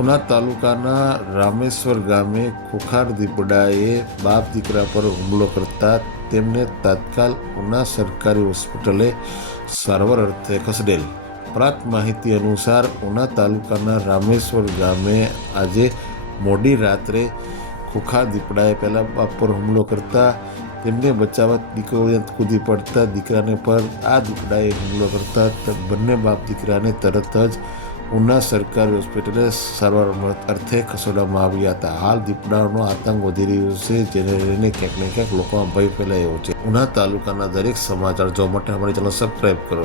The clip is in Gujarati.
ઉના તાલુકાના રામેશ્વર ગામે ખુખાર દીપડાએ બાપ દીકરા પર હુમલો કરતા તેમને તાત્કાલ ઉના સરકારી હોસ્પિટલે સારવાર અર્થે ખસેડેલ। પ્રાપ્ત માહિતી અનુસાર ઉના તાલુકાના રામેશ્વર ગામે આજે મોડી રાત્રે ખુખાર દીપડાએ પહેલા બાપ પર હુમલો કરતા તેમને બચાવવા દીકરો કૂદી પડતા દીકરાને પર આ દીપડાએ હુમલો કરતા બંને બાપ દીકરાને તરત જ ઉના સરકારી હોસ્પિટલે સારવાર અર્થે ખસેડવામાં આવ્યા હતા। હાલ દીપડાનો આતંક વધી રહ્યો છે, જેને લઈને ક્યાંક ને ક્યાંક લોકોમાં ભય ફેલાયો છે। ઉના તાલુકાના દરેક સમાચાર જોવા માટે અમારી ચેનલ સબસ્ક્રાઈબ કરો।